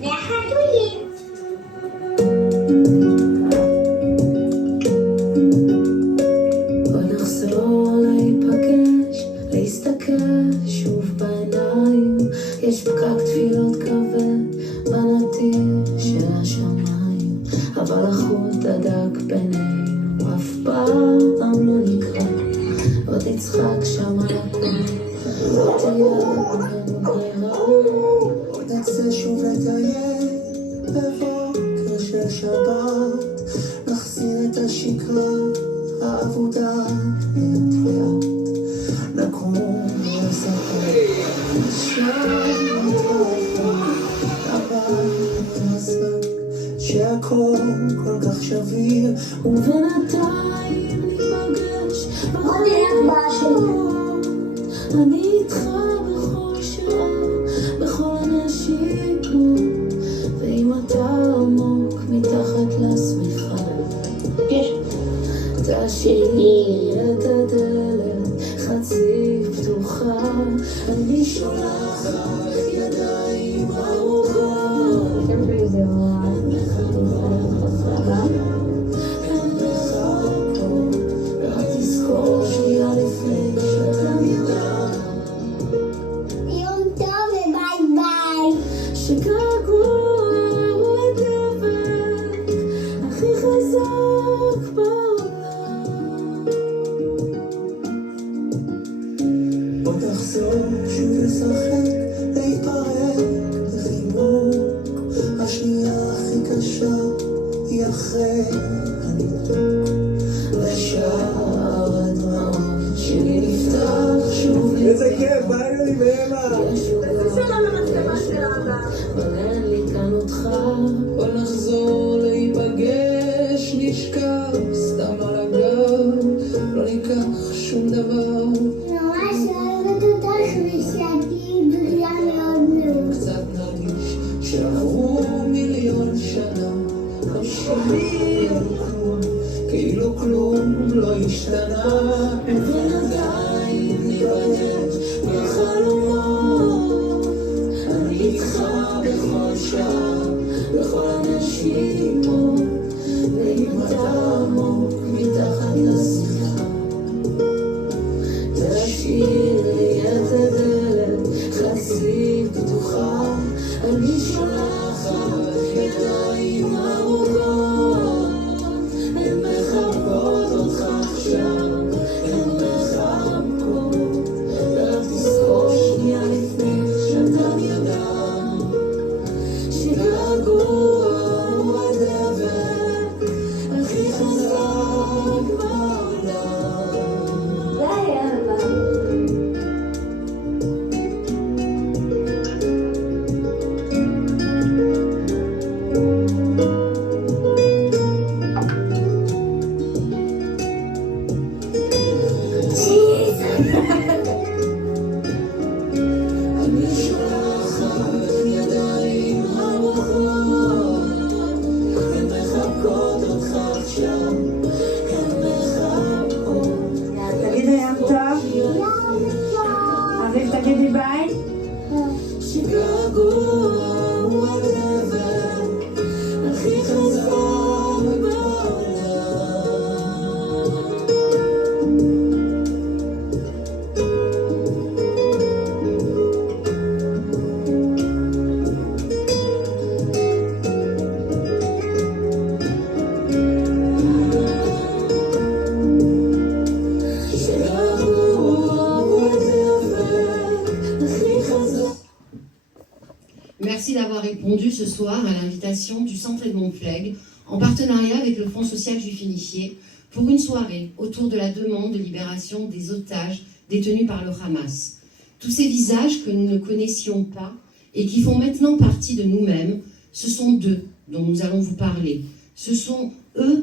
מהחתולים. בוא נחזור להיפגש, להסתכל שוב בעיניים. יש פקק תפילות כבד בנתיב של השמיים, אבל החוט הדק בינינו אף פעם לא נקרא. עוד תצחק שם על הכל, עוד תהיה בינינו ברירה. עוד נצא שוב לטייל בבוקר של שבת, נחזיר את השקרה העבודה לאט לאט, נקום ולספר שם נתרחק, אבל נעסק שהכל כל כך שביר, ובינתיים ניפגש ברחובות. אני איתך בכל שעה, בכל הנשימות, ואם אתה עמוק מתחת לשמיכה, תשאירי את הדלת חצי פתוחה, אני שולחת ידיים ארוכות, הן מחכות, רק תזכור שנייה לפני שאתה נראה. יום טוב וביי ביי. שגעגוע הוא הדבק הכי חזק בעולם. בוא תחזור שוב לשחק, להתפרק בחיבוק. השנייה הכי קשה היא אחרי הניתוק, ושער הדמעות שלי נפתח שוב. איזה כיף, בא לי בהמה. אבל אין לי כאן אותך. בוא נחזור להיפגש, נשכב סתם על הגב, לא ניקח שום דבר. ממש אוהבת אותך ושאתי בריאה מאוד מאוד. קצת נרגיש שעברו מיליון שנה, חשבי על כלום, כאילו כלום לא השתנה. ובינתיים ניפגש בחלומות, אני איתך בכל שעה, בכל הנשימות, ואם אתה עמוק מתחת לשיחה, תשאירי את הדלת חצי פתוחה, אני שולחת ידיים ארוכות, הן מחבקות אותך עכשיו, הן מחבקות, ורק תזכור שנייה לפני שאתה נראה, שגעגוע הוא הדבק הכי חזק בעולם. ביי אבא. אני שולחת ידיים ארוכות, הן מחבקות אותך עכשיו, הן מחבקות. תגידי יום טוב, אביב תגידי ביי. שגעגוע הוא הדבק הכי חזק בעולם. Merci d'avoir répondu ce soir à l'invitation du Centre Edmond Flegg, en partenariat avec le Fonds social juif unifié, pour une soirée autour de la demande de libération des otages détenus par le Hamas. Tous ces visages que nous ne connaissions pas et qui font maintenant partie de nous-mêmes, ce sont d'eux dont nous allons vous parler. Ce sont eux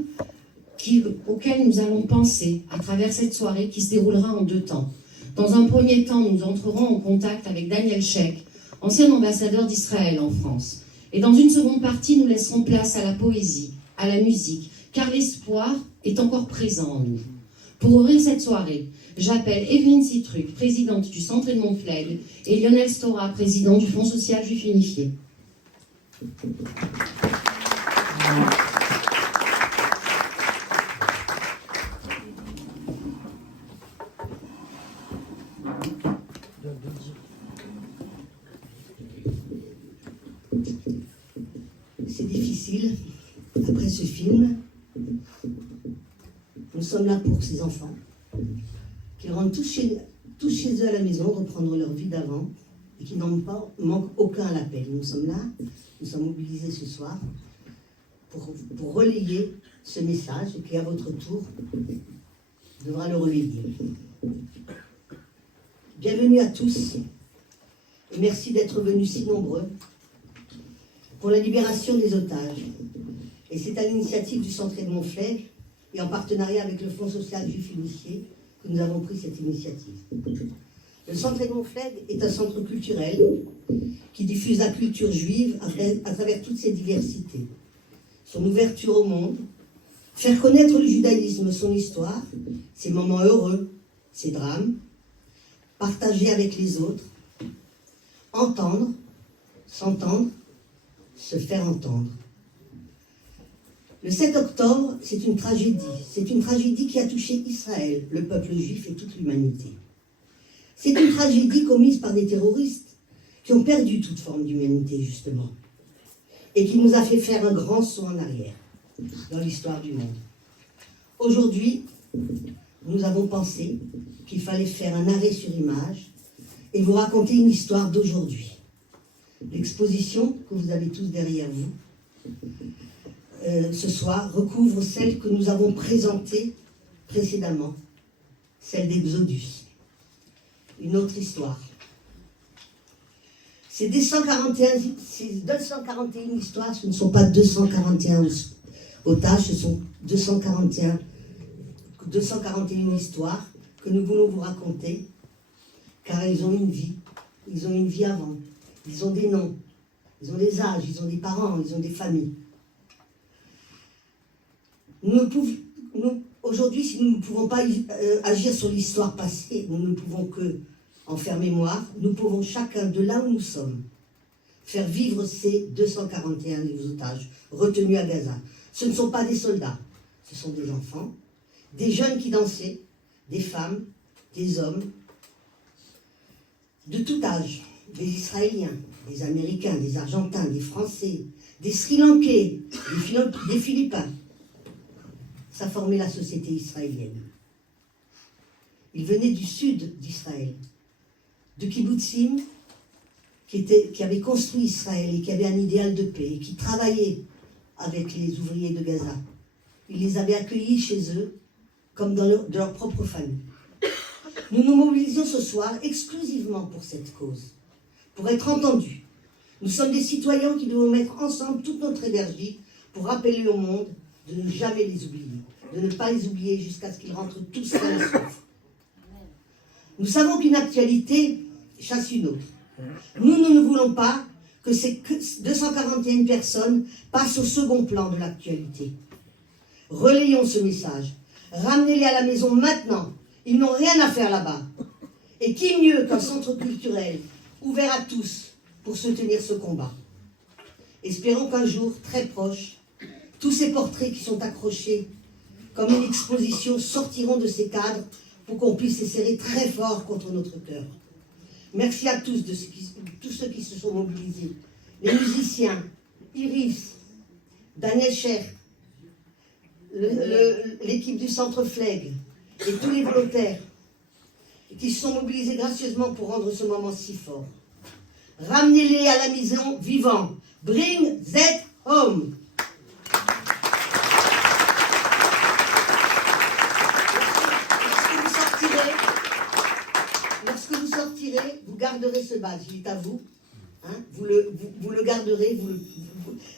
auxquels nous allons penser à travers cette soirée qui se déroulera en 2 temps. Dans un premier temps, nous entrerons en contact avec Daniel Sheik, ancien ambassadeur d'Israël en France. Et dans une seconde partie, nous laisserons place à la poésie, à la musique, car l'espoir est encore présent en nous. Pour ouvrir cette soirée, j'appelle Evelyne Citruc, présidente du Centre Edmond Flegg, et Lionel Stora, président du Fonds social juif unifié. C'est difficile, après ce film, nous sommes là pour ces enfants, qui rentrent tous chez eux à la maison, reprendre leur vie d'avant, et qui manquent aucun à l'appel. Nous sommes là, nous sommes mobilisés ce soir, pour relayer ce message, et qui à votre tour devra le relayer. Bienvenue à tous, et merci d'être venus si nombreux pour la libération des otages. Et c'est à l'initiative du Centre Edmond Flegg et en partenariat avec le Fonds social juif unifié que nous avons pris cette initiative. Le Centre Edmond Flegg est un centre culturel qui diffuse la culture juive à travers toutes ses diversités. Son ouverture au monde, faire connaître le judaïsme, son histoire, ses moments heureux, ses drames, partager avec les autres, entendre, s'entendre, se faire entendre. Le 7 octobre, c'est une tragédie. C'est une tragédie qui a touché Israël, le peuple juif et toute l'humanité. C'est une tragédie commise par des terroristes qui ont perdu toute forme d'humanité, justement, et qui nous a fait faire un grand saut en arrière dans l'histoire du monde. Aujourd'hui, nous avons pensé qu'il fallait faire un arrêt sur image et vous raconter une histoire d'aujourd'hui. L'exposition que vous avez tous derrière vous ce soir recouvre celle que nous avons présentée précédemment, celle d'Exodus. Une autre histoire. Ces 241 histoires, ce ne sont pas 241 otages, ce sont 241 histoires que nous voulons vous raconter, car ils ont une vie. Ils ont une vie avant. Ils ont des noms, ils ont des âges, ils ont des parents, ils ont des familles. Aujourd'hui, si nous ne pouvons pas agir sur l'histoire passée, nous ne pouvons que en faire mémoire, nous pouvons chacun de là où nous sommes faire vivre ces 241 otages retenus à Gaza. Ce ne sont pas des soldats, ce sont des enfants, des jeunes qui dansaient, des femmes, des hommes, de tout âge, des Israéliens, des Américains, des Argentins, des Français, des Sri Lankais, des Philippins. Ça formait la société israélienne. Ils venaient du sud d'Israël, de kibbutzim, qui avaient construit Israël et qui avaient un idéal de paix, et qui travaillaient avec les ouvriers de Gaza. Ils les avaient accueillis chez eux, comme de leur propre famille. Nous nous mobilisons ce soir exclusivement pour cette cause, pour être entendus. Nous sommes des citoyens qui devons mettre ensemble toute notre énergie pour rappeler au monde de ne jamais les oublier, de ne pas les oublier jusqu'à ce qu'ils rentrent tous sains et saufs. Nous savons qu'une actualité chasse une autre. Nous ne voulons pas que ces 241 personnes passent au second plan de l'actualité. Relayons ce message. Ramenez-les à la maison maintenant. Ils n'ont rien à faire là-bas. Et qui mieux qu'un centre culturel ouvert à tous pour soutenir ce combat. Espérons qu'un jour, très proche, tous ces portraits qui sont accrochés comme une exposition sortiront de ces cadres pour qu'on puisse les serrer très fort contre notre cœur. Merci à tous, tous ceux qui se sont mobilisés. Les musiciens, Iris, Daniel Cher, l'équipe du Centre Flegg et tous les volontaires qui se sont mobilisés gracieusement pour rendre ce moment si fort. Ramenez-les à la maison vivants. Bring them home. Lorsque vous sortirez, vous garderez ce badge. Il est à vous. Hein, vous le garderez.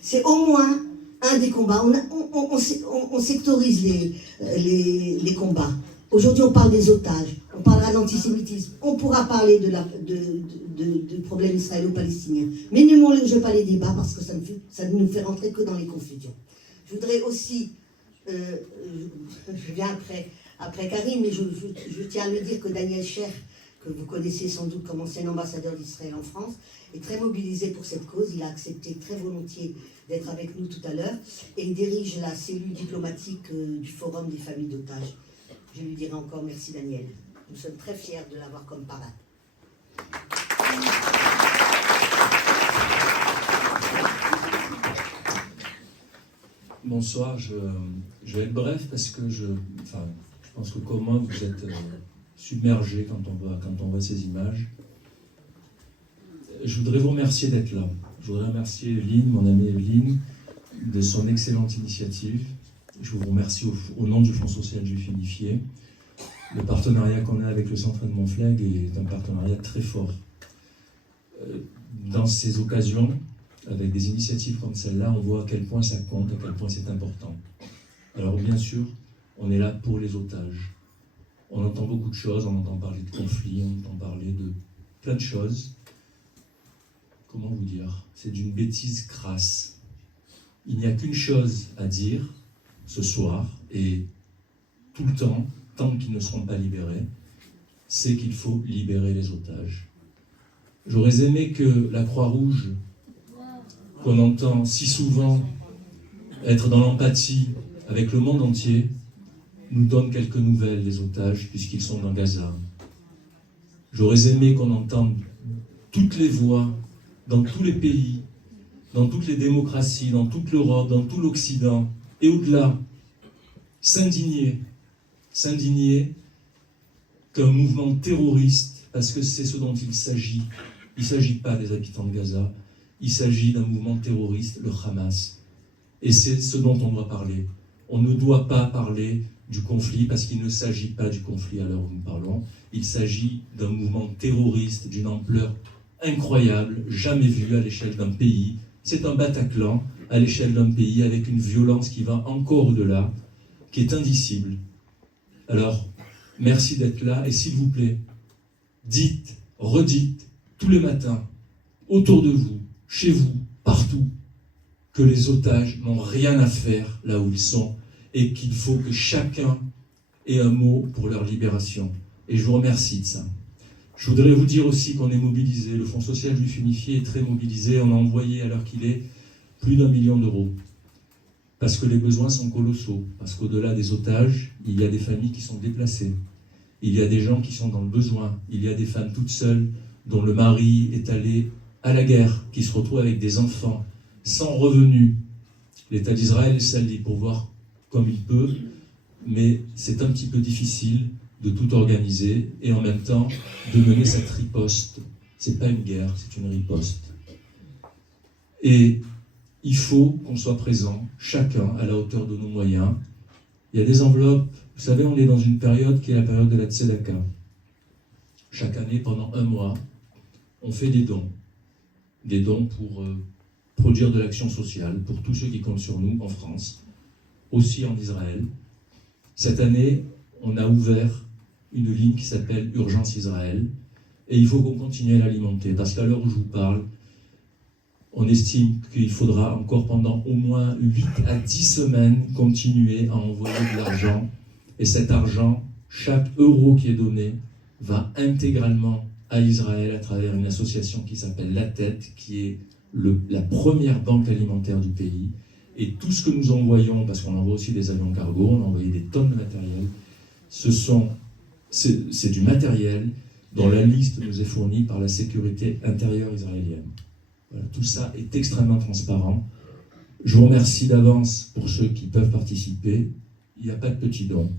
C'est au moins un des combats. On sectorise les combats. Aujourd'hui, on parle des otages. On parlera d'antisémitisme. On pourra parler de problèmes israélo-palestiniens. Mais ne mélangeons pas les débats parce que ça ne nous fait rentrer que dans les confusions. Je voudrais aussi, je viens après, après Karim, mais je tiens à le dire que Daniel Cher, que vous connaissez sans doute comme ancien ambassadeur d'Israël en France, est très mobilisé pour cette cause. Il a accepté très volontiers d'être avec nous tout à l'heure et il dirige la cellule diplomatique du Forum des familles d'otages. Je lui dirai encore merci Daniel. Nous sommes très fiers de l'avoir comme parrain. Bonsoir, je vais être bref parce que je pense que comme moi vous êtes submergé quand on voit ces images. Je voudrais vous remercier d'être là. Je voudrais remercier Evelyne, mon amie Evelyne, de son excellente initiative. Je vous remercie au nom du Fonds social juif unifié. Le partenariat qu'on a avec le Centre Edmond Flegg est un partenariat très fort. Dans ces occasions, avec des initiatives comme celle-là, on voit à quel point ça compte, à quel point c'est important. Alors bien sûr, on est là pour les otages. On entend beaucoup de choses, on entend parler de conflits, on entend parler de plein de choses. Comment vous dire? C'est d'une bêtise crasse. Il n'y a qu'une chose à dire ce soir, et tout le temps, tant qu'ils ne seront pas libérés, c'est qu'il faut libérer les otages. J'aurais aimé que la Croix-Rouge, qu'on entend si souvent être dans l'empathie avec le monde entier, nous donne quelques nouvelles des otages, puisqu'ils sont dans Gaza. J'aurais aimé qu'on entende toutes les voix, dans tous les pays, dans toutes les démocraties, dans toute l'Europe, dans tout l'Occident, et au-delà, s'indigner qu'un mouvement terroriste, parce que c'est ce dont il ne s'agit pas des habitants de Gaza, il s'agit d'un mouvement terroriste, le Hamas. Et c'est ce dont on doit parler. On ne doit pas parler du conflit, parce qu'il ne s'agit pas du conflit à l'heure où nous parlons. Il s'agit d'un mouvement terroriste d'une ampleur incroyable, jamais vue à l'échelle d'un pays. C'est un Bataclan à l'échelle d'un pays avec une violence qui va encore au-delà, qui est indicible. Alors, merci d'être là et s'il vous plaît, dites, redites, tous les matins, autour de vous, chez vous, partout, que les otages n'ont rien à faire là où ils sont et qu'il faut que chacun ait un mot pour leur libération. Et je vous remercie de ça. Je voudrais vous dire aussi qu'on est mobilisé, le Fonds social juif unifié est très mobilisé, on a envoyé à l'heure qu'il est plus d'1 million d'euros. Parce que les besoins sont colossaux, parce qu'au-delà des otages, il y a des familles qui sont déplacées, il y a des gens qui sont dans le besoin, il y a des femmes toutes seules dont le mari est allé à la guerre, qui se retrouvent avec des enfants, sans revenus. L'État d'Israël s'allie dit pour voir comme il peut, mais c'est un petit peu difficile de tout organiser et en même temps de mener cette riposte. C'est pas une guerre, c'est une riposte. Et il faut qu'on soit présent, chacun à la hauteur de nos moyens. Il y a des enveloppes, vous savez, on est dans une période qui est la période de la Tzedaka. Chaque année, pendant 1 mois, on fait des dons pour produire de l'action sociale, pour tous ceux qui comptent sur nous en France, aussi en Israël. Cette année, on a ouvert une ligne qui s'appelle Urgence Israël, et il faut qu'on continue à l'alimenter, parce qu'à l'heure où je vous parle, on estime qu'il faudra encore pendant au moins 8 à 10 semaines continuer à envoyer de l'argent, et cet argent, chaque euro qui est donné, va intégralement à Israël à travers une association qui s'appelle La Tête, qui est la première banque alimentaire du pays. Et tout ce que nous envoyons, parce qu'on envoie aussi des avions cargo, on a envoyé des tonnes de matériel, c'est du matériel dont la liste nous est fournie par la sécurité intérieure israélienne. Voilà, tout ça est extrêmement transparent. Je vous remercie d'avance pour ceux qui peuvent participer. Il n'y a pas de petits dons.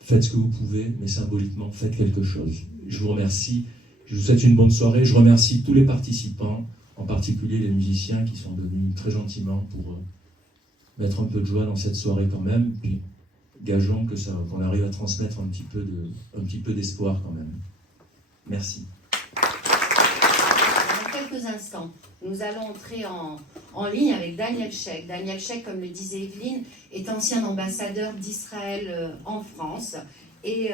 Faites ce que vous pouvez, mais symboliquement, faites quelque chose. Je vous remercie. Je vous souhaite une bonne soirée. Je remercie tous les participants, en particulier les musiciens qui sont venus très gentiment pour mettre un peu de joie dans cette soirée quand même. Puis gageons qu'on arrive à transmettre un petit peu d'espoir quand même. Merci. Dans quelques instants, nous allons entrer en ligne avec Daniel Cher. Daniel Cher, comme le disait Evelyne, est ancien ambassadeur d'Israël en France et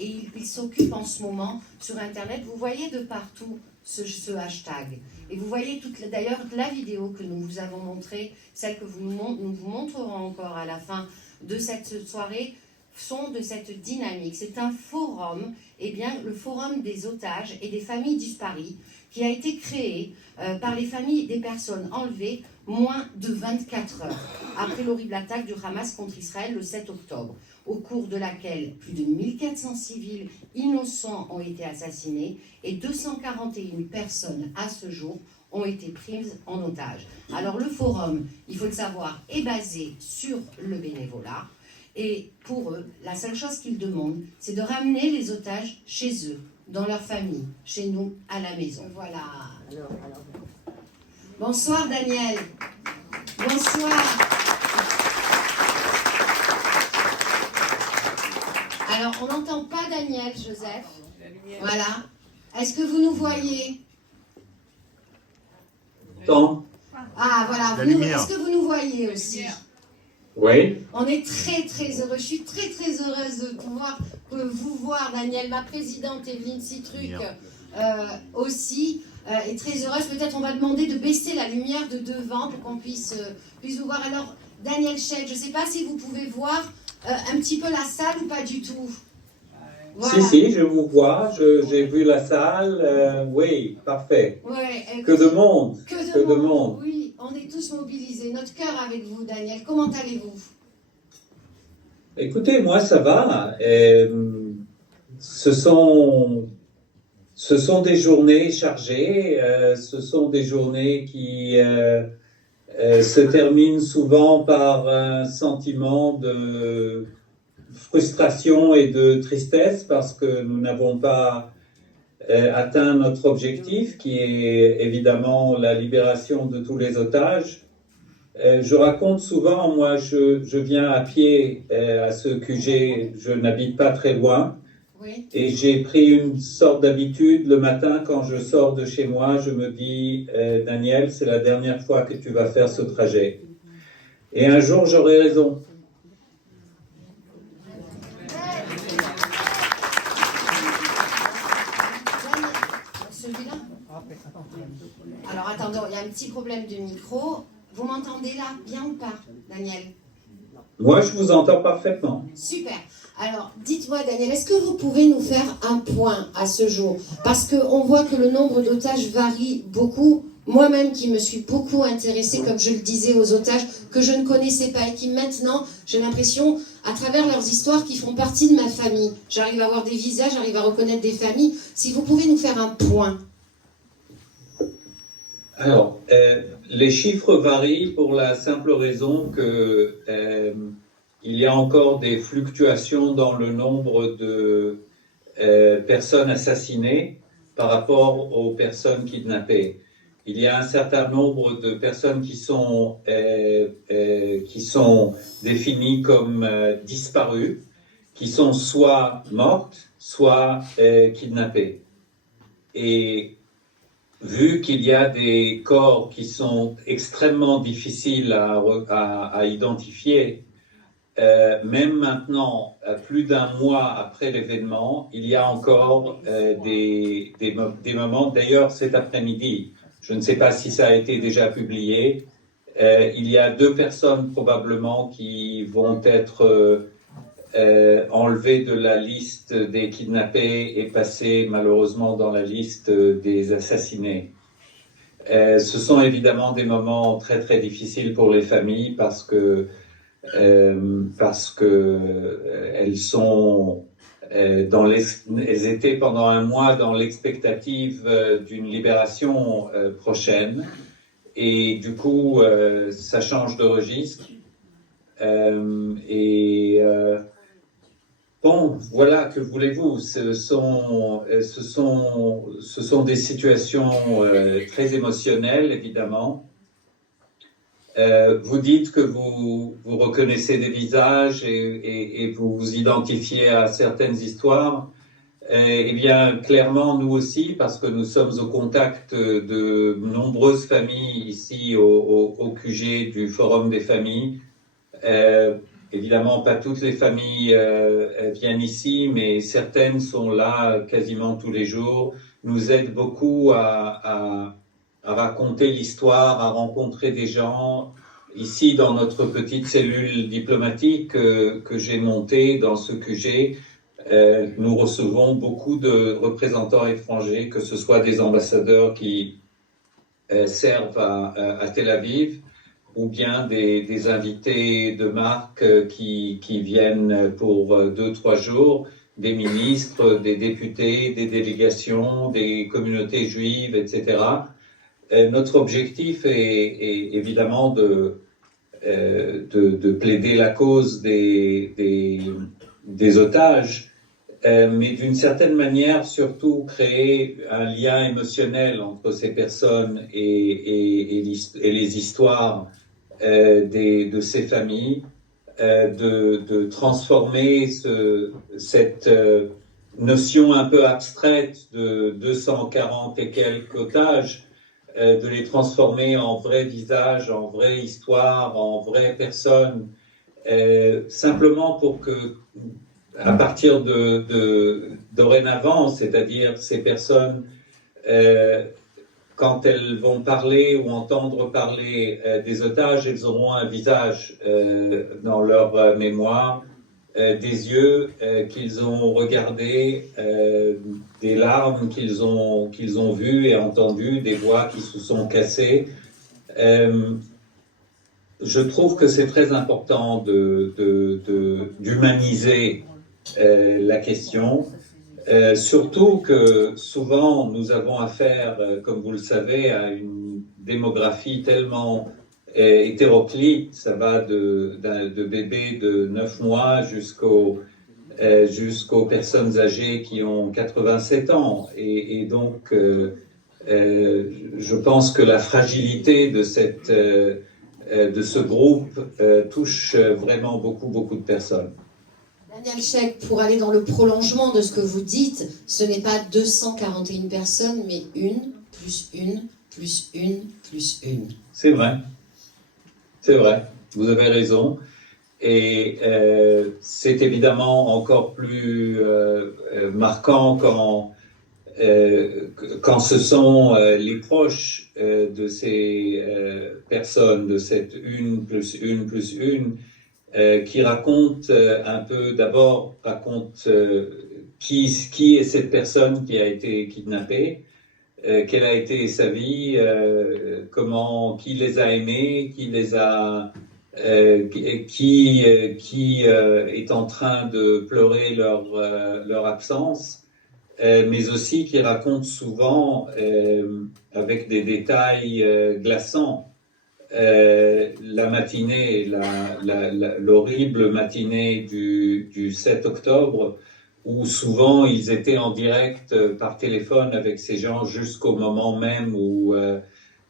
il s'occupe en ce moment sur Internet. Vous voyez de partout ce hashtag. Et vous voyez d'ailleurs la vidéo que nous vous avons montrée, celle que nous vous montrerons encore à la fin de cette soirée, sont de cette dynamique. C'est un forum, eh bien, le forum des otages et des familles disparues, qui a été créé par les familles des personnes enlevées moins de 24 heures après l'horrible attaque du Hamas contre Israël le 7 octobre, au cours de laquelle plus de 1400 civils innocents ont été assassinés et 241 personnes à ce jour ont été prises en otage. Alors le forum, il faut le savoir, est basé sur le bénévolat. Et pour eux, la seule chose qu'ils demandent, c'est de ramener les otages chez eux, dans leur famille, chez nous, à la maison. Voilà. Bonsoir Daniel. Bonsoir. Alors, on n'entend pas Daniel, Joseph. Voilà. Est-ce que vous nous voyez? Ah, voilà. Est-ce que vous nous voyez aussi? Oui. On est très, très heureux. Je suis très, très heureuse de pouvoir vous voir, Daniel. Ma présidente, Evelyne Citruc, aussi, est très heureuse. Peut-être on va demander de baisser la lumière de devant pour qu'on puisse vous voir. Alors, Daniel Sheikh, je ne sais pas si vous pouvez voir un petit peu la salle ou pas du tout. Voilà. Si, je vous vois, j'ai vu la salle, oui, parfait. Ouais, que de monde, que de monde. Oui, on est tous mobilisés, notre cœur avec vous, Daniel. Comment allez-vous? Écoutez, moi ça va. Ce sont des journées chargées, ce sont des journées qui se terminent souvent par un sentiment de frustration et de tristesse parce que nous n'avons pas atteint notre objectif qui est évidemment la libération de tous les otages. Je raconte souvent, moi je viens à pied à ce QG, je n'habite pas très loin. Oui. Et j'ai pris une sorte d'habitude, le matin quand je sors de chez moi, je me dis Daniel, c'est la dernière fois que tu vas faire ce trajet. Et un jour j'aurai raison. Celui-là? Alors attendons, il y a un petit problème de micro. Vous m'entendez là, bien ou pas, Daniel? Moi je vous entends parfaitement. Super. Alors, dites-moi, Daniel, est-ce que vous pouvez nous faire un point à ce jour? Parce qu'on voit que le nombre d'otages varie beaucoup. Moi-même, qui me suis beaucoup intéressée, comme je le disais, aux otages que je ne connaissais pas et qui maintenant, j'ai l'impression, à travers leurs histoires, qui font partie de ma famille. J'arrive à voir des visages, j'arrive à reconnaître des familles. Si vous pouvez nous faire un point. Alors, les chiffres varient pour la simple raison que il y a encore des fluctuations dans le nombre de personnes assassinées par rapport aux personnes kidnappées. Il y a un certain nombre de personnes qui sont définies comme disparues, qui sont soit mortes, soit kidnappées. Et vu qu'il y a des corps qui sont extrêmement difficiles à identifier, même maintenant, plus d'un mois après l'événement, il y a encore des moments. D'ailleurs, cet après-midi, je ne sais pas si ça a été déjà publié, il y a 2 personnes probablement qui vont être enlevées de la liste des kidnappés et passées malheureusement dans la liste des assassinés. Ce sont évidemment des moments très très difficiles pour les familles parce que elles sont elles étaient pendant un mois dans l'expectative d'une libération prochaine et du coup ça change de registre bon voilà, que voulez-vous, ce sont des situations très émotionnelles évidemment. Vous dites que vous reconnaissez des visages et vous vous identifiez à certaines histoires. Eh bien, clairement, nous aussi, parce que nous sommes au contact de nombreuses familles ici au QG du Forum des familles. Évidemment, pas toutes les familles viennent ici, mais certaines sont là quasiment tous les jours, nous aident beaucoup à raconter l'histoire, à rencontrer des gens ici dans notre petite cellule diplomatique que j'ai montée dans ce QG, nous recevons beaucoup de représentants étrangers, que ce soit des ambassadeurs qui servent à Tel Aviv, ou bien des invités de marque qui viennent pour 2-3 jours, des ministres, des députés, des délégations, des communautés juives, etc. Notre objectif est évidemment de plaider la cause des otages, mais d'une certaine manière surtout créer un lien émotionnel entre ces personnes et les histoires de ces familles, de transformer cette notion un peu abstraite de 240 et quelques otages, de les transformer en vrais visages, en vraies histoires, en vraies personnes, simplement pour que, à partir de dorénavant, c'est-à-dire ces personnes, quand elles vont parler ou entendre parler des otages, elles auront un visage dans leur mémoire, des yeux qu'ils ont regardés, des larmes qu'ils ont vues et entendues, des voix qui se sont cassées. Je trouve que c'est très important d'humaniser la question, surtout que souvent nous avons affaire, comme vous le savez, à une démographie tellement hétéroclite. Ça va de bébés de 9 mois jusqu'aux personnes âgées qui ont 87 ans. Et donc, je pense que la fragilité de ce groupe touche vraiment beaucoup de personnes. Daniel Sheikh, pour aller dans le prolongement de ce que vous dites, ce n'est pas 241 personnes, mais une, plus une, plus une, plus une. C'est vrai. C'est vrai. Vous avez raison. Et c'est évidemment encore plus marquant quand ce sont les proches de ces personnes, de cette une plus une plus une, qui racontent un peu, d'abord racontent qui est cette personne qui a été kidnappée, quelle a été sa vie, qui les a aimés, qui est en train de pleurer leur absence, mais aussi qui racontent souvent avec des détails glaçants la matinée, l'horrible matinée du 7 octobre, où souvent ils étaient en direct par téléphone avec ces gens jusqu'au moment même où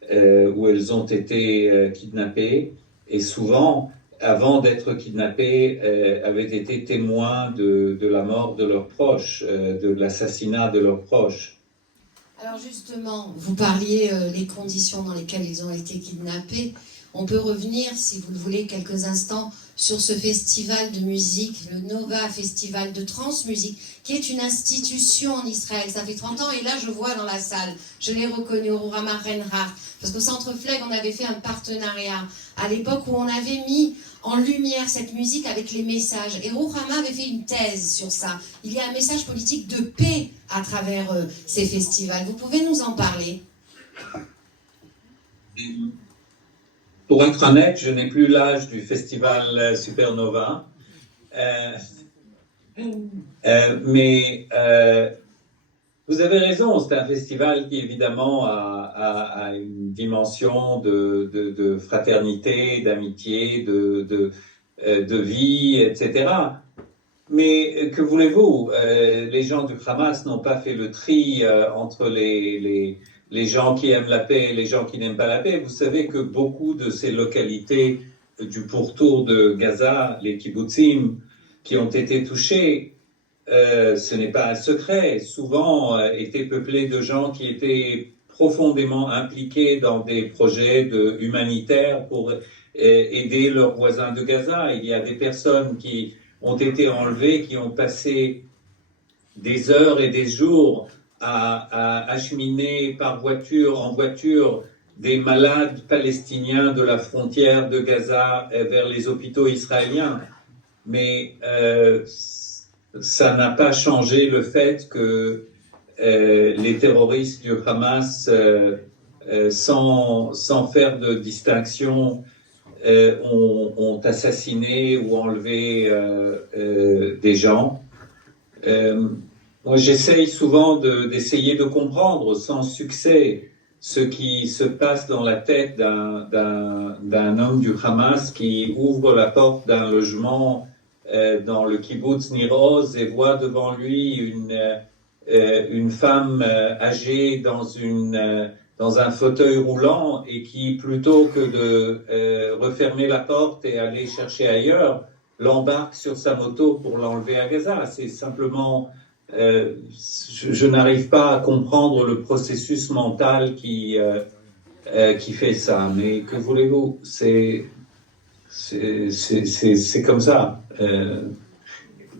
elles ont été kidnappées, et souvent, avant d'être kidnappées, avaient été témoins de la mort de leurs proches, de l'assassinat de leurs proches. Alors justement, vous parliez des conditions dans lesquelles ils ont été kidnappés. On peut revenir, si vous le voulez, quelques instants sur ce festival de musique, le Nova Festival de Transmusique, qui est une institution en Israël. Ça fait 30 ans, et là je vois dans la salle, je l'ai reconnu, Ruhama Reinhardt, parce qu'au Centre Flegg, on avait fait un partenariat à l'époque où on avait mis en lumière cette musique avec les messages. Et Ruhama avait fait une thèse sur ça. Il y a un message politique de paix à travers ces festivals. Vous pouvez nous en parler? Pour être honnête, je n'ai plus l'âge du festival Supernova. Mais vous avez raison, c'est un festival qui évidemment a une dimension de fraternité, d'amitié, de vie, etc. Mais que voulez-vous, les gens du Hamas n'ont pas fait le tri entre les gens qui aiment la paix et les gens qui n'aiment pas la paix. Vous savez que beaucoup de ces localités du pourtour de Gaza, les kibbutzim, qui ont été touchés, ce n'est pas un secret, souvent étaient peuplés de gens qui étaient profondément impliqués dans des projets humanitaires pour aider leurs voisins de Gaza. Il y a des personnes qui ont été enlevées, qui ont passé des heures et des jours à acheminer en voiture des malades palestiniens de la frontière de Gaza vers les hôpitaux israéliens. Mais ça n'a pas changé le fait que les terroristes du Hamas, sans faire de distinction, ont assassiné ou enlevé des gens. Moi, j'essaye souvent d'essayer de comprendre, sans succès, ce qui se passe dans la tête d'un homme du Hamas qui ouvre la porte d'un logement dans le kibbutz Nir Oz et voit devant lui une femme âgée dans un fauteuil roulant et qui, plutôt que de refermer la porte et aller chercher ailleurs, l'embarque sur sa moto pour l'enlever à Gaza. C'est simplement... je n'arrive pas à comprendre le processus mental qui fait ça. Mais que voulez-vous? C'est comme ça.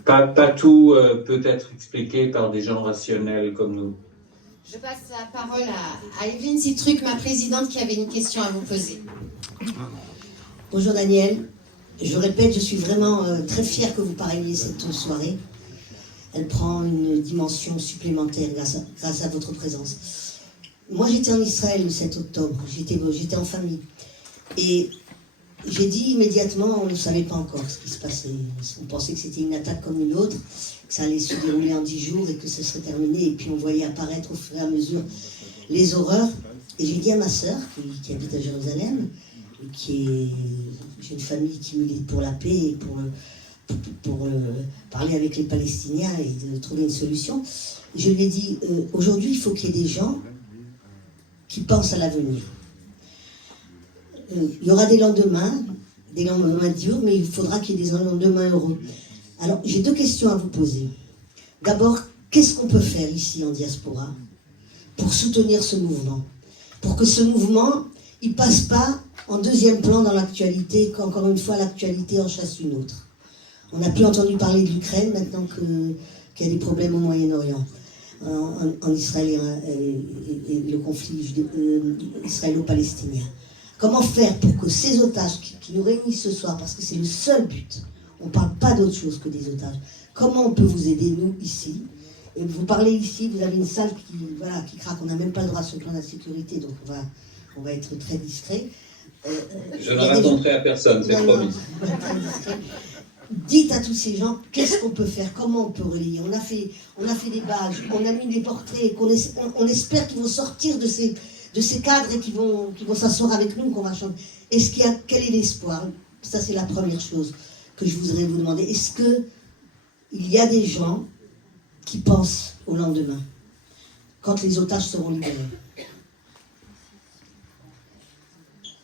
Pas tout peut être expliqué par des gens rationnels comme nous. Je passe la parole à Evelyne Citruc, ma présidente, qui avait une question à vous poser. Bonjour Daniel. Je répète, je suis vraiment très fière que vous parrainiez cette soirée. Elle prend une dimension supplémentaire grâce à votre présence. Moi, j'étais en Israël le 7 octobre. J'étais en famille. Et j'ai dit immédiatement, on ne savait pas encore ce qui se passait. On pensait que c'était une attaque comme une autre, que ça allait se dérouler en 10 jours et que ce serait terminé. Et puis on voyait apparaître au fur et à mesure les horreurs. Et j'ai dit à ma sœur, qui habite à Jérusalem, j'ai une famille qui milite pour la paix et pour parler avec les Palestiniens et de trouver une solution. Je lui ai dit, aujourd'hui, il faut qu'il y ait des gens qui pensent à l'avenir. Il y aura des lendemains durs, mais il faudra qu'il y ait des lendemains heureux. Alors, j'ai 2 questions à vous poser. D'abord, qu'est-ce qu'on peut faire ici en diaspora pour soutenir ce mouvement? Pour que ce mouvement, il ne passe pas en deuxième plan dans l'actualité, qu'encore une fois, l'actualité en chasse une autre. On n'a plus entendu parler de l'Ukraine maintenant qu'il y a des problèmes au Moyen-Orient, en Israël et le conflit israélo-palestinien. Comment faire pour que ces otages qui nous réunissent ce soir, parce que c'est le seul but, on ne parle pas d'autre chose que des otages, comment on peut vous aider, nous, ici? Et vous parlez ici, vous avez une salle qui craque, on n'a même pas le droit sur le plan de la sécurité, donc on va être très discret. Je ne raconterai à personne, c'est promis. Dites à tous ces gens, qu'est-ce qu'on peut faire, comment on peut relayer. On a fait des badges, on a mis des portraits, on espère qu'ils vont sortir de ces cadres et qu'ils vont s'asseoir avec nous, qu'on va chanter. Quel est l'espoir? Ça, c'est la première chose que je voudrais vous demander. Est-ce qu'il y a des gens qui pensent au lendemain, quand les otages seront libérés?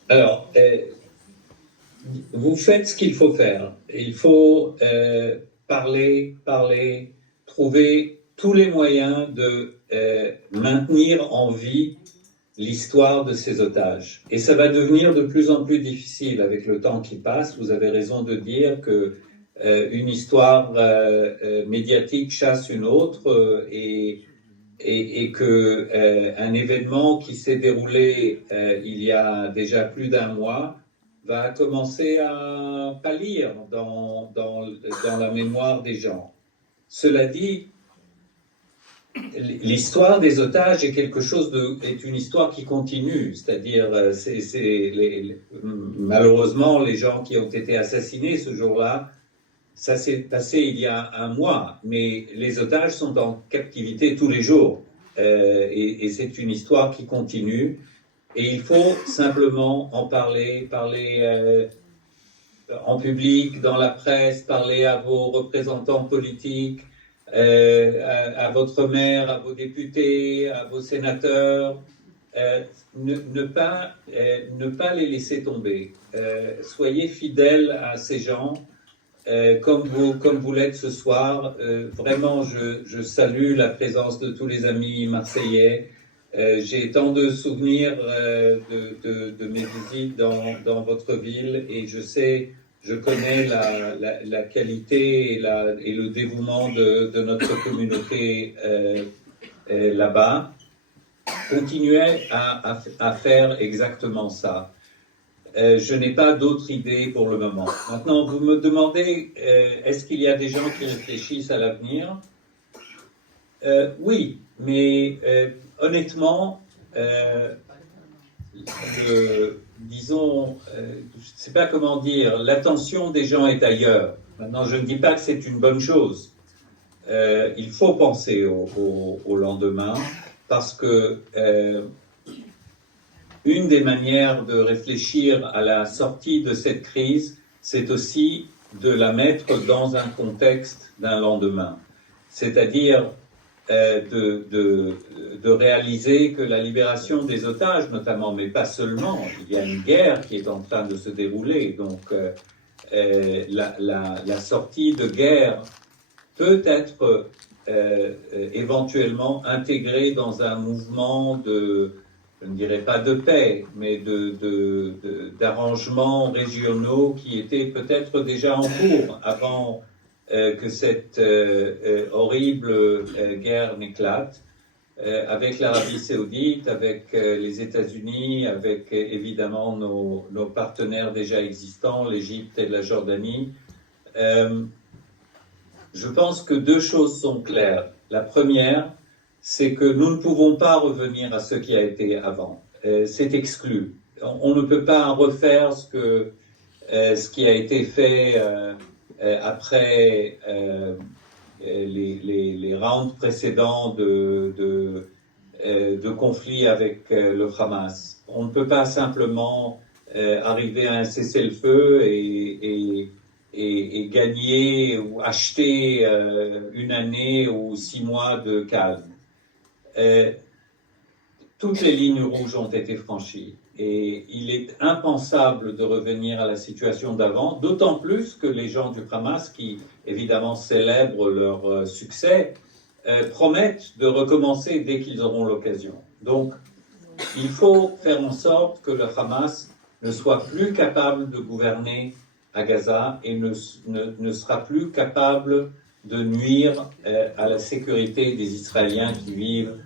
Alors, vous faites ce qu'il faut faire. Il faut parler, trouver tous les moyens de maintenir en vie l'histoire de ces otages. Et ça va devenir de plus en plus difficile avec le temps qui passe. Vous avez raison de dire que une histoire médiatique chasse une autre et que un événement qui s'est déroulé il y a déjà plus d'1 mois va commencer à pâlir dans la mémoire des gens. Cela dit, l'histoire des otages est une histoire qui continue, c'est-à-dire malheureusement les gens qui ont été assassinés ce jour-là, ça s'est passé il y a 1 mois, mais les otages sont en captivité tous les jours et c'est une histoire qui continue. Et il faut simplement en parler en public, dans la presse, parler à vos représentants politiques, à votre maire, à vos députés, à vos sénateurs. Ne pas les laisser tomber. Soyez fidèles à ces gens, comme vous l'êtes ce soir. Vraiment, je salue la présence de tous les amis marseillais. J'ai tant de souvenirs de mes visites dans votre ville et je connais la qualité et le dévouement de notre communauté là-bas. continuait à faire exactement ça. Je n'ai pas d'autre idée pour le moment. Maintenant, vous me demandez, est-ce qu'il y a des gens qui réfléchissent à l'avenir? Oui, mais honnêtement, disons, je ne sais pas comment dire, l'attention des gens est ailleurs. Maintenant, je ne dis pas que c'est une bonne chose. Il faut penser au lendemain, parce que une des manières de réfléchir à la sortie de cette crise, c'est aussi de la mettre dans un contexte d'un lendemain. C'est-à-dire de réaliser que la libération des otages, notamment, mais pas seulement, il y a une guerre qui est en train de se dérouler. Donc, la sortie de guerre peut être éventuellement intégrée dans un mouvement de, je ne dirais pas de paix, mais d'arrangements régionaux qui étaient peut-être déjà en cours avant que cette horrible guerre n'éclate, avec l'Arabie Saoudite, avec les États-Unis, avec évidemment nos partenaires déjà existants, l'Égypte et la Jordanie. Je pense que deux choses sont claires. La première, c'est que nous ne pouvons pas revenir à ce qui a été avant. C'est exclu. On ne peut pas refaire ce qui a été fait après les rounds précédents de conflits avec le Hamas. On ne peut pas simplement arriver à un cessez-le-feu et gagner ou acheter une année ou 6 mois de calme. Toutes les lignes rouges ont été franchies et il est impensable de revenir à la situation d'avant, d'autant plus que les gens du Hamas, qui évidemment célèbrent leur succès, promettent de recommencer dès qu'ils auront l'occasion. Donc, il faut faire en sorte que le Hamas ne soit plus capable de gouverner à Gaza et ne sera plus capable de nuire à la sécurité des Israéliens qui vivent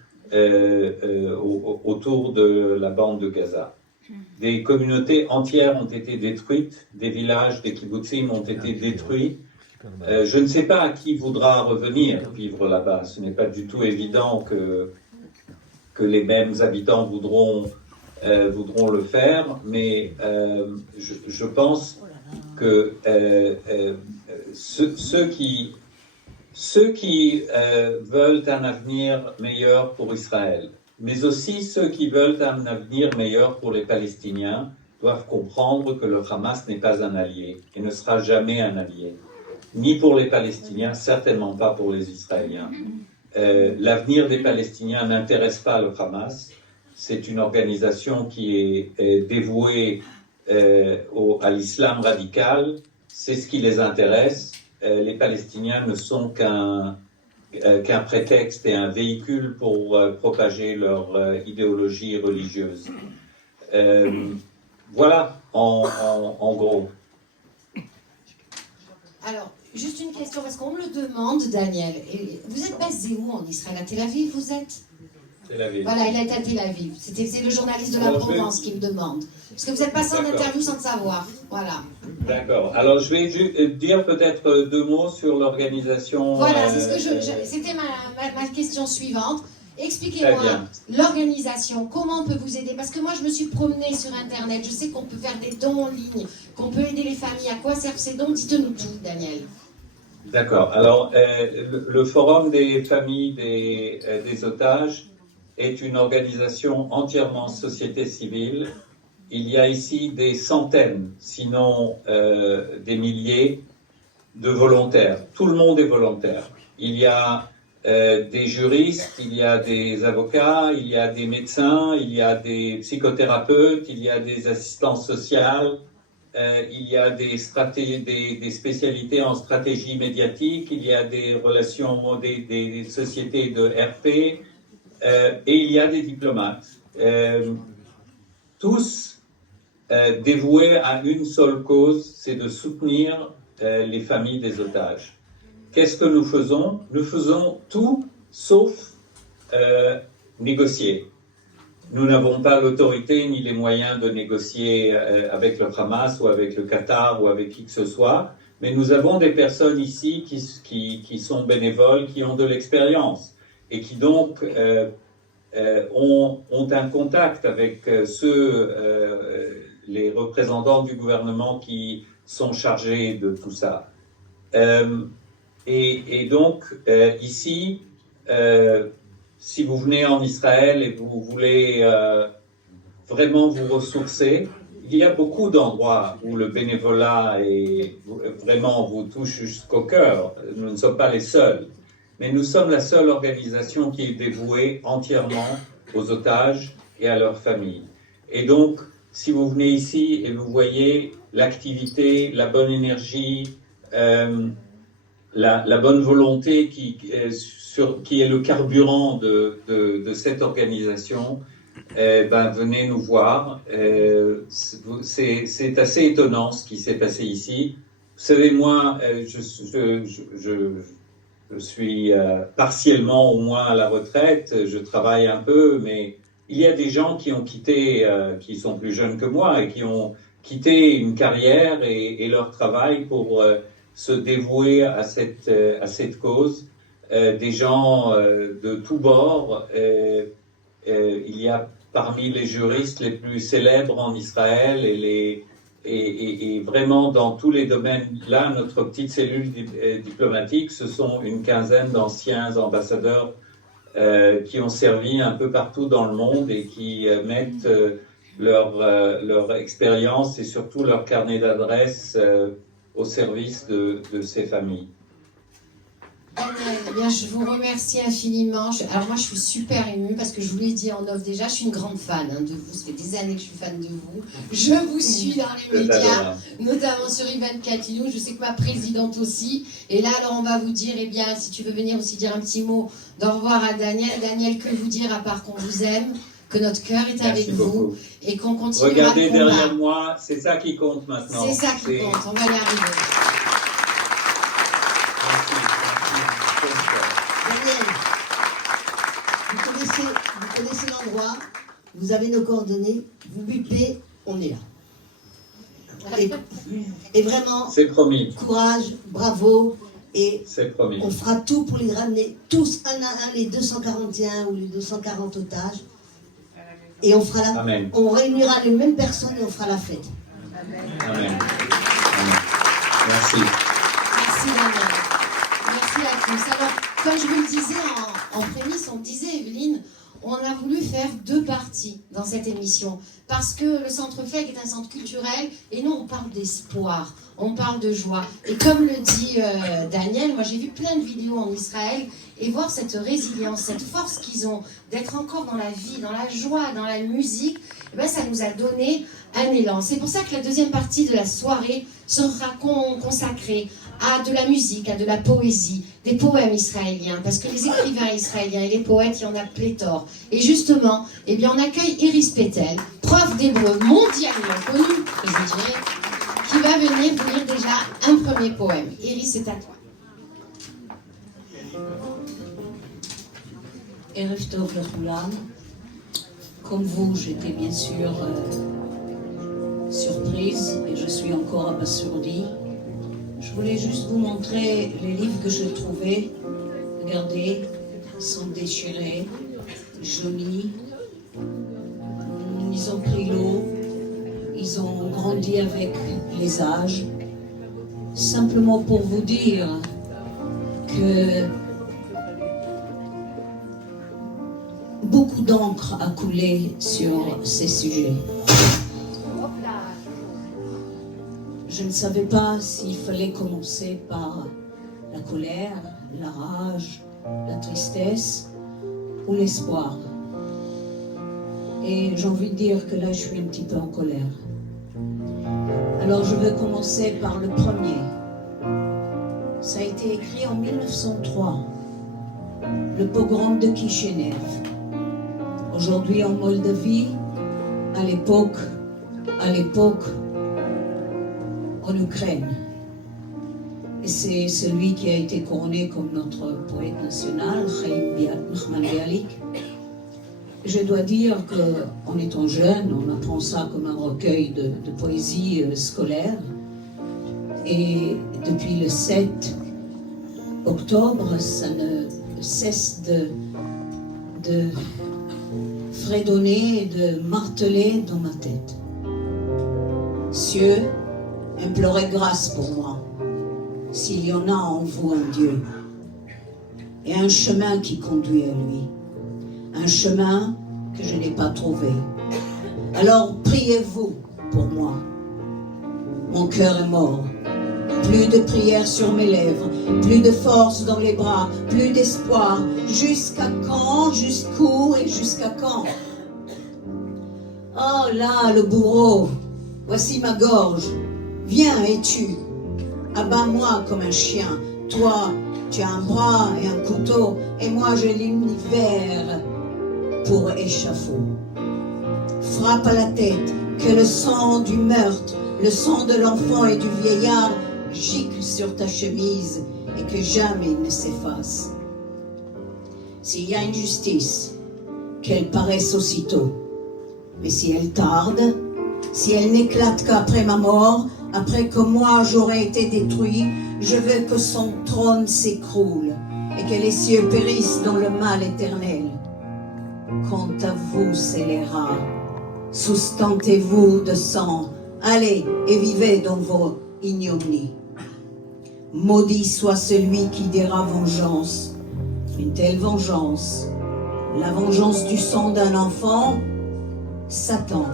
autour de la bande de Gaza. Des communautés entières ont été détruites, des villages, des kibbutzim ont été détruits. Je ne sais pas à qui voudra revenir vivre là-bas. Ce n'est pas du tout évident que les mêmes habitants voudront le faire, mais je pense que ceux qui veulent un avenir meilleur pour Israël, mais aussi ceux qui veulent un avenir meilleur pour les Palestiniens, doivent comprendre que le Hamas n'est pas un allié et ne sera jamais un allié, ni pour les Palestiniens, certainement pas pour les Israéliens. L'avenir des Palestiniens n'intéresse pas le Hamas. C'est une organisation qui est dévouée à l'islam radical. C'est ce qui les intéresse. Les Palestiniens ne sont qu'un prétexte et un véhicule pour propager leur idéologie religieuse. Voilà, en gros. Alors, juste une question, parce qu'on me le demande, Daniel. Et vous êtes basé où en Israël? À Tel Aviv, vous êtes? Tel Aviv. Voilà, il est à Tel Aviv. C'est le journaliste de la Provence qui me demande. Parce que vous êtes passé en interview sans le savoir. Voilà. D'accord. Alors, je vais dire peut-être 2 mots sur l'organisation. Voilà, c'était ma question suivante. Expliquez-moi l'organisation, comment on peut vous aider? Parce que moi, je me suis promenée sur Internet, je sais qu'on peut faire des dons en ligne, qu'on peut aider les familles. À quoi servent ces dons? Dites-nous tout, Daniel. D'accord. Alors, le Forum des familles des otages est une organisation entièrement société civile. Il y a ici des centaines, sinon des milliers de volontaires. Tout le monde est volontaire. Il y a des juristes, il y a des avocats, il y a des médecins, il y a des psychothérapeutes, il y a des assistantes sociales, il y a des spécialités en stratégie médiatique, il y a des relations, des sociétés de RP, et il y a des diplomates. Tous dévoués à une seule cause, c'est de soutenir les familles des otages. Qu'est-ce que nous faisons? Nous faisons tout sauf négocier. nous n'avons pas l'autorité ni les moyens de négocier avec le Hamas ou avec le Qatar ou avec qui que ce soit, mais nous avons des personnes ici qui sont bénévoles, qui ont de l'expérience et qui donc ont un contact avec les représentants du gouvernement qui sont chargés de tout ça. Et donc, ici, si vous venez en Israël et vous voulez vraiment vous ressourcer, il y a beaucoup d'endroits où le bénévolat vraiment vous touche jusqu'au cœur. Nous ne sommes pas les seuls, mais nous sommes la seule organisation qui est dévouée entièrement aux otages et à leurs familles. Et donc, si vous venez ici et vous voyez l'activité, la bonne énergie, la bonne volonté qui est le carburant de cette organisation, venez nous voir. C'est assez étonnant ce qui s'est passé ici. Vous savez, moi, je suis partiellement au moins à la retraite, je travaille un peu, mais il y a des gens qui ont quitté, qui sont plus jeunes que moi et qui ont quitté une carrière et leur travail pour se dévouer à cette cause. Des gens de tous bords. Il y a parmi les juristes les plus célèbres en Israël et vraiment dans tous les domaines. Là, notre petite cellule diplomatique, ce sont une quinzaine d'anciens ambassadeurs qui ont servi un peu partout dans le monde et qui mettent leur expérience et surtout leur carnet d'adresses au service de ces familles. Eh bien, je vous remercie infiniment. Alors moi, je suis super émue parce que je vous l'ai dit en off déjà, je suis une grande fan de vous. Ça fait des années que je suis fan de vous. Je vous suis dans les médias, notamment sur I24 Ilou. Je sais que ma présidente aussi. Et là, alors, on va vous dire, eh bien, si tu veux venir aussi dire un petit mot d'au revoir à Daniel. Daniel, que vous dire à part qu'on vous aime, que notre cœur est avec vous et qu'on continuera. Regardez le combat. derrière moi, c'est ça qui compte maintenant. C'est ça qui compte. On va y arriver. Vous connaissez l'endroit, vous avez nos coordonnées, vous bipez, on est là. Et vraiment, c'est promis. Courage, bravo, et c'est promis. On fera tout pour les ramener tous un à un, les 241 ou les 240 otages. Et on fera on réunira les mêmes personnes et on fera la fête. Amen. Merci. Merci Daniel. Merci à tous. Alors, comme je vous le disais en prémisse, on disait, Evelyne, on a voulu faire 2 parties dans cette émission. Parce que le Centre Fleg est un centre culturel et nous, on parle d'espoir, on parle de joie. Et comme le dit Daniel, moi j'ai vu plein de vidéos en Israël et voir cette résilience, cette force qu'ils ont d'être encore dans la vie, dans la joie, dans la musique, eh bien, ça nous a donné un élan. C'est pour ça que la deuxième partie de la soirée sera consacrée à de la musique, à de la poésie, des poèmes israéliens, parce que les écrivains israéliens et les poètes, il y en a pléthore. Et justement, eh bien, on accueille Iris Pétel, prof d'hébreu mondialement connu, je dirais, qui va venir vous lire déjà un premier poème. Iris, c'est à toi. Erev Tov לכולם. Comme vous, j'étais bien sûr surprise et je suis encore abasourdie. Je voulais juste vous montrer les livres que j'ai trouvés. Regardez, ils sont déchirés, jaunis. Ils ont pris l'eau, ils ont grandi avec les âges. Simplement pour vous dire que beaucoup d'encre a coulé sur ces sujets. Je ne savais pas s'il fallait commencer par la colère, la rage, la tristesse ou l'espoir. Et j'ai envie de dire que là, je suis un petit peu en colère. Alors, je vais commencer par le premier. Ça a été écrit en 1903, le pogrom de Kishinev. Aujourd'hui en Moldavie, à l'époque, en Ukraine. Et c'est celui qui a été couronné comme notre poète national, Chaim Nachman Bialik. je dois dire qu'en étant jeune, on apprend ça comme un recueil de poésie scolaire. Et depuis le 7 octobre, ça ne cesse de fredonner et de marteler dans ma tête. Cieux, implorez grâce pour moi, s'il y en a en vous un Dieu, et un chemin qui conduit à lui, un chemin que je n'ai pas trouvé. Alors priez-vous pour moi. Mon cœur est mort. Plus de prières sur mes lèvres, plus de force dans les bras, plus d'espoir. Jusqu'à quand, jusqu'où et jusqu'à quand? Oh là, le bourreau, voici ma gorge. Viens et tue. Abats-moi comme un chien. Toi, tu as un bras et un couteau, et moi j'ai l'univers pour échafaud. Frappe à la tête, que le sang du meurtre, le sang de l'enfant et du vieillard gicle sur ta chemise et que jamais il ne s'efface. S'il y a une justice, qu'elle paraisse aussitôt. Mais si elle tarde, si elle n'éclate qu'après ma mort, après que moi j'aurai été détruit, je veux que son trône s'écroule et que les cieux périssent dans le mal éternel. Quant à vous, scélérats, soustentez-vous de sang, allez et vivez dans vos ignominies. Maudit soit celui qui dira vengeance. Une telle vengeance, la vengeance du sang d'un enfant, Satan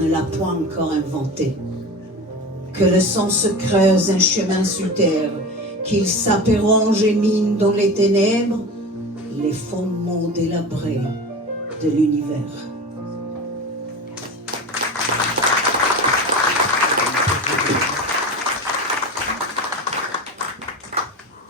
ne l'a point encore inventée. Que le sang se creuse un chemin sous terre, qu'il s'apéronge et mine dans les ténèbres, les fondements délabrés de l'univers.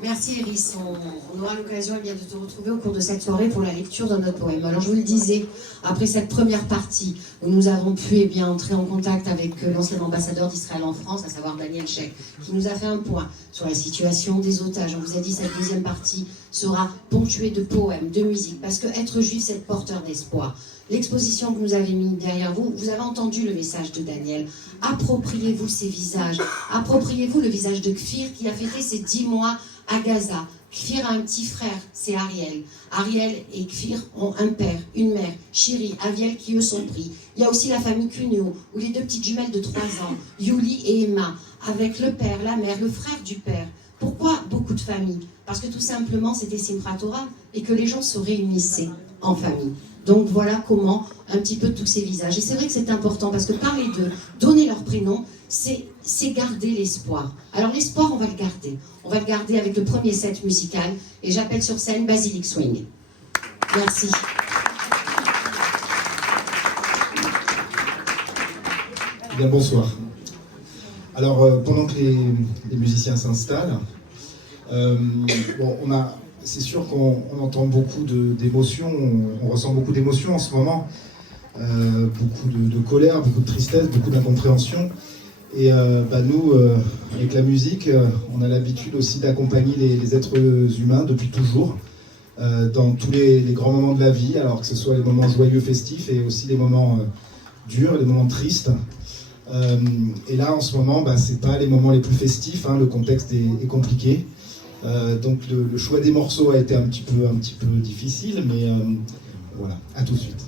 Merci Iris, on aura l'occasion de te retrouver au cours de cette soirée pour la lecture de notre poème. Alors je vous le disais, après cette première partie où nous avons pu entrer en contact avec l'ancien ambassadeur d'Israël en France, à savoir Daniel Sheikh, qui nous a fait un point sur la situation des otages. On vous a dit que cette deuxième partie sera ponctuée de poèmes, de musique, parce que être juif c'est être porteur d'espoir. L'exposition que nous avez mis derrière vous, vous avez entendu le message de Daniel. Appropriez-vous ces visages, appropriez-vous le visage de Kfir qui a fêté ses 10 mois à Gaza. Kfir a un petit frère, c'est Ariel. Ariel et Kfir ont un père, une mère, Shiri, Aviel, qui eux sont pris. Il y a aussi la famille Cuneo, où les 2 petites jumelles de 3 ans, Yuli et Emma, avec le père, la mère, le frère du père. Pourquoi beaucoup de familles? Parce que tout simplement c'était Simchat Torah et que les gens se réunissaient en famille. Donc voilà comment un petit peu tous ces visages. Et c'est vrai que c'est important parce que parler d'eux, donner leur prénom, c'est garder l'espoir. Alors l'espoir, on va le garder. On va le garder avec le premier set musical. Et j'appelle sur scène Basilic Swing. Merci. Bien, bonsoir. Alors, pendant que les musiciens s'installent, c'est sûr qu'on entend beaucoup d'émotions, on ressent beaucoup d'émotions en ce moment, beaucoup de colère, beaucoup de tristesse, beaucoup d'incompréhension. Et nous, avec la musique, on a l'habitude aussi d'accompagner les êtres humains depuis toujours, dans tous les grands moments de la vie, alors que ce soit les moments joyeux, festifs, et aussi les moments durs, les moments tristes. Et là, en ce moment, c'est pas les moments les plus festifs, le contexte est compliqué. Donc le choix des morceaux a été un petit peu difficile, mais voilà, à tout de suite.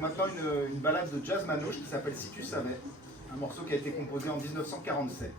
Donc maintenant une balade de jazz manouche qui s'appelle Si tu savais, un morceau qui a été composé en 1947.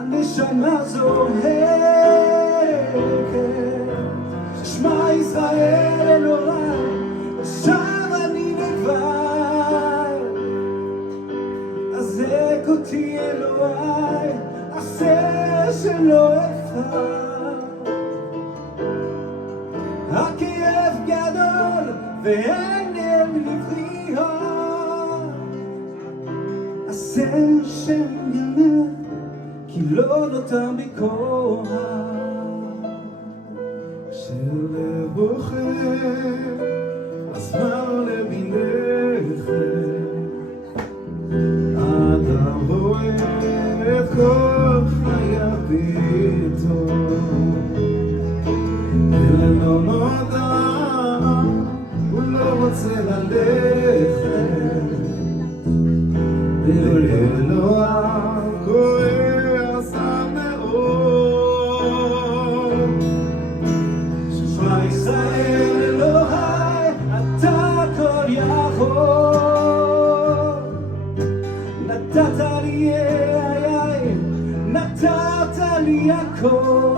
הנשמה זוהקת, שמע ישראל אלוהי, עכשיו אני לבד. אזעק אותי אלוהי, עשה שלא אפחד. הכאב גדול ואין לבריאה, עשה שיגמר כי לא נותר בי כוח. שלב בוחר אסמר לבינכם, אתה רואה את כל חיי פתאום, ולא נודע הוא לא רוצה ללכת, ולאלוהיו כועס מאוד. שמע ישראל אלוהי, אתה כל יכול, נתת לי נתת לי הכל.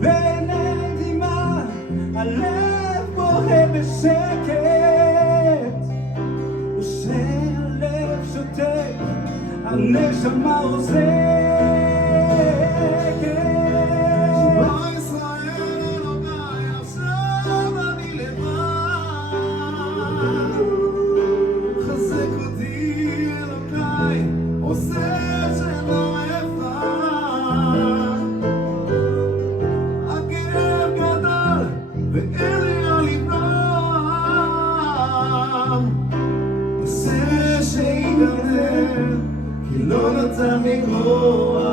בנדימה הלב בוהה בשקט, ושהלב שותק הנשמה עוזקת. שמע ישראל אלוהי, עכשיו אני לבד. חזק אותי אלוהי, עושה שלא אפחד. הכאב גדול ואין לי לברוח, עשה שיגמר כי לא נותר בי כוח.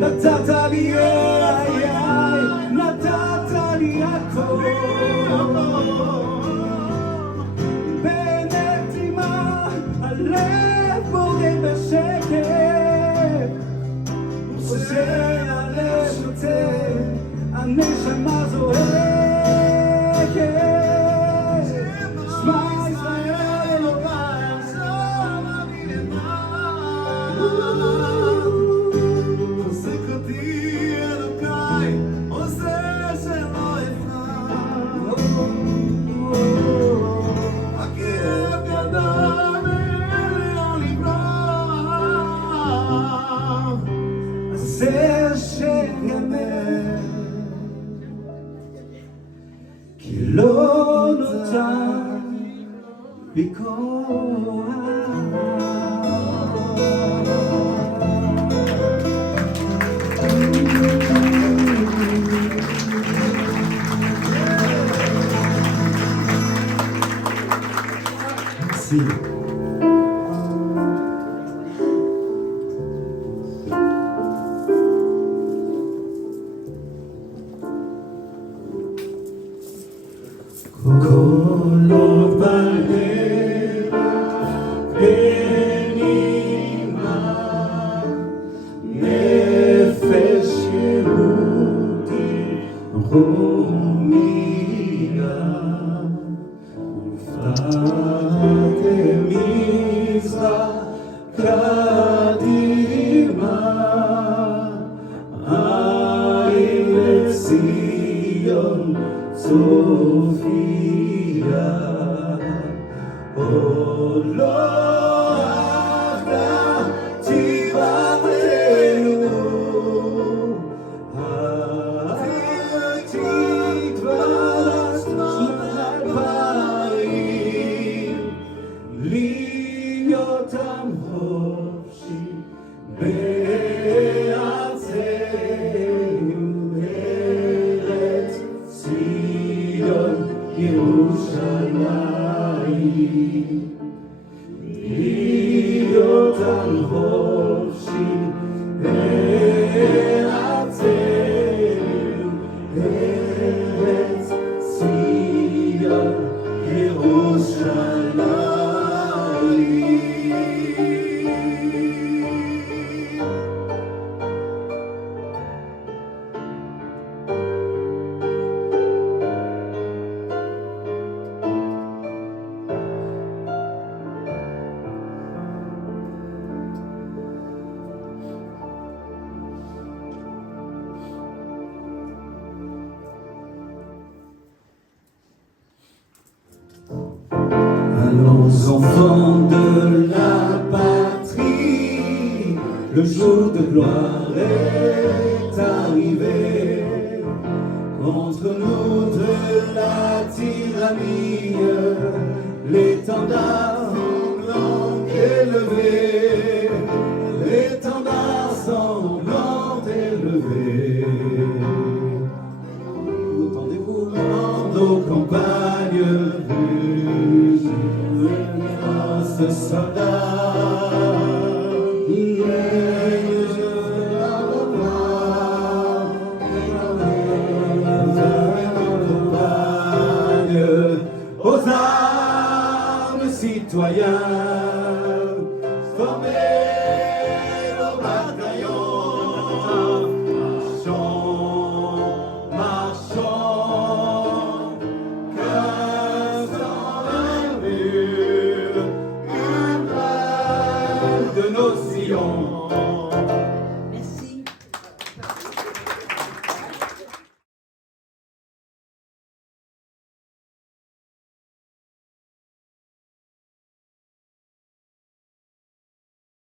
נתת לי נתת לי הכל. בנתימה הלב בורא בשקט, ושהלב שותק הנשמה זועקת. שמע ישראל אלוהי, עכשיו אני לבד. חזק אותי אלוהי, עושה שלא אפחד. הכאב גדול ואין לי לברוח, עשה שיגמר כי לא נותר בי כוח. Merci. קולות בלב בנימה, נפש יהודי רומיה, ופרט מזרח קדימה, עין לציון צופיה. עוד לא עבדה תקוותנו, התקווה לשנות 2000, להיות עם חופשי בארצנו, ארץ ציון. ירושלים, להיות על חופשי ארצנו, ארץ ציון ירושלים. Allons enfants de la patrie, le jour de gloire est arrivé. Contre nous de la tyrannie, l'étendard sanglant élevé, l'étendard sanglant élevé. Entendez-vous dans nos campagnes rues, ce soldat